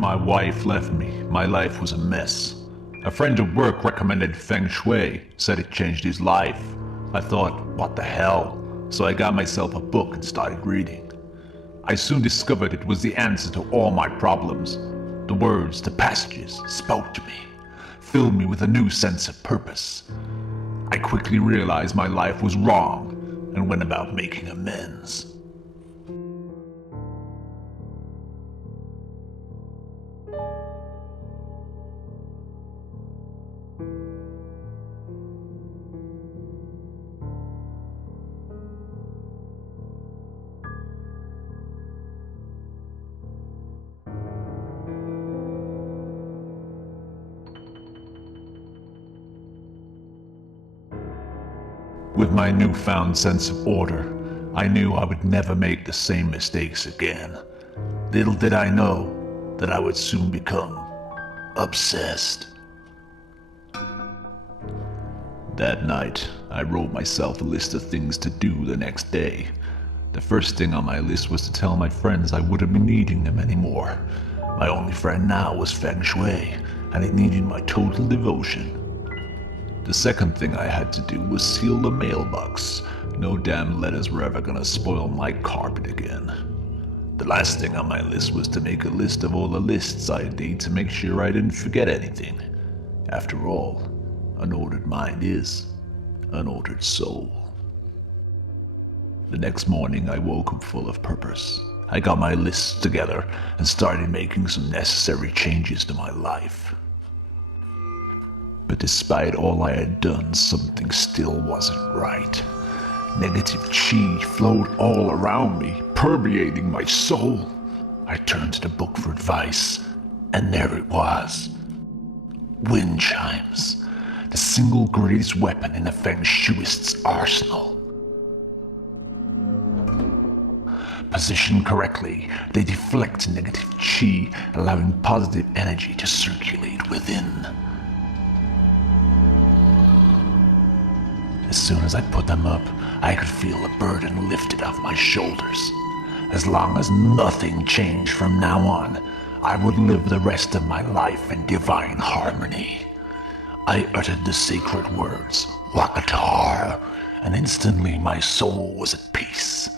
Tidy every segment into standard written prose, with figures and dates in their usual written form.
my wife left me, my life was a mess. A friend at work recommended Feng Shui, said it changed his life. I thought, what the hell? So I got myself a book and started reading. I soon discovered it was the answer to all my problems. The words, the passages, spoke to me, filled me with a new sense of purpose. I quickly realized my life was wrong and went about making amends. With my newfound sense of order, I knew I would never make the same mistakes again. Little did I know that I would soon become obsessed. That night, I wrote myself a list of things to do the next day. The first thing on my list was to tell my friends I wouldn't be needing them anymore. My only friend now was Feng Shui, and it needed my total devotion. The second thing I had to do was seal the mailbox. No damn letters were ever gonna spoil my carpet again. The last thing on my list was to make a list of all the lists I'd need to make sure I didn't forget anything. After all, an ordered mind is an ordered soul. The next morning I woke up full of purpose. I got my lists together and started making some necessary changes to my life. But despite all I had done, something still wasn't right. Negative chi flowed all around me, permeating my soul. I turned to the book for advice, and there it was. Wind chimes, the single greatest weapon in a Feng Shuist's arsenal. Positioned correctly, they deflect negative chi, allowing positive energy to circulate within. As soon as I put them up, I could feel the burden lifted off my shoulders. As long as nothing changed from now on, I would live the rest of my life in divine harmony. I uttered the sacred words, Wakatar, and instantly my soul was at peace.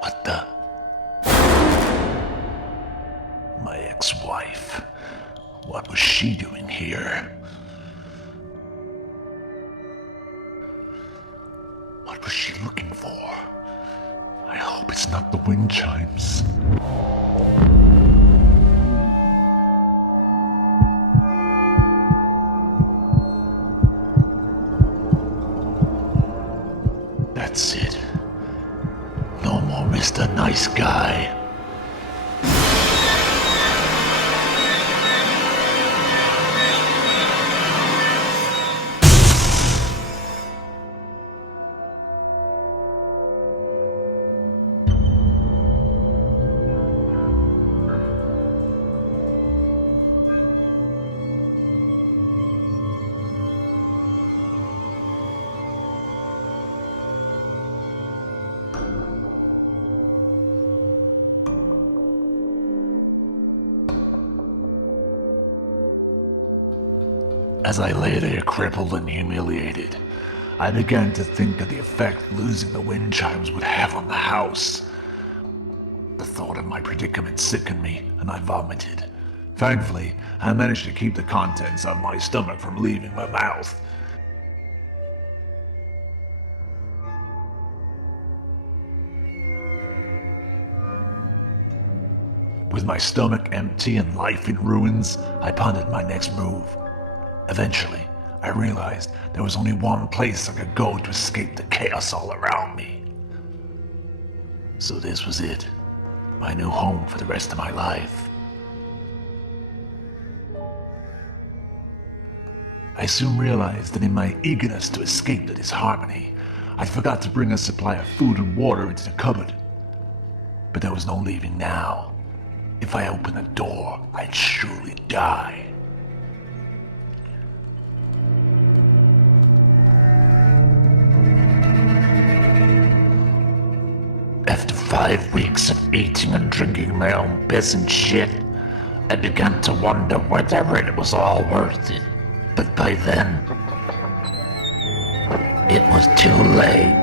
What the? My ex-wife. What was she doing here? What was she looking for? I hope it's not the wind chimes. That's it. No more Mr. Nice Guy. As I lay there crippled and humiliated, I began to think of the effect losing the wind chimes would have on the house. The thought of my predicament sickened me, and I vomited. Thankfully, I managed to keep the contents of my stomach from leaving my mouth. With my stomach empty and life in ruins, I pondered my next move. Eventually, I realized there was only one place I could go to escape the chaos all around me. So this was it, my new home for the rest of my life. I soon realized that in my eagerness to escape the disharmony, I forgot to bring a supply of food and water into the cupboard. But there was no leaving now. If I opened the door, I'd surely die. After 5 weeks of eating and drinking my own piss and shit, I began to wonder whether it was all worth it. But by then, it was too late.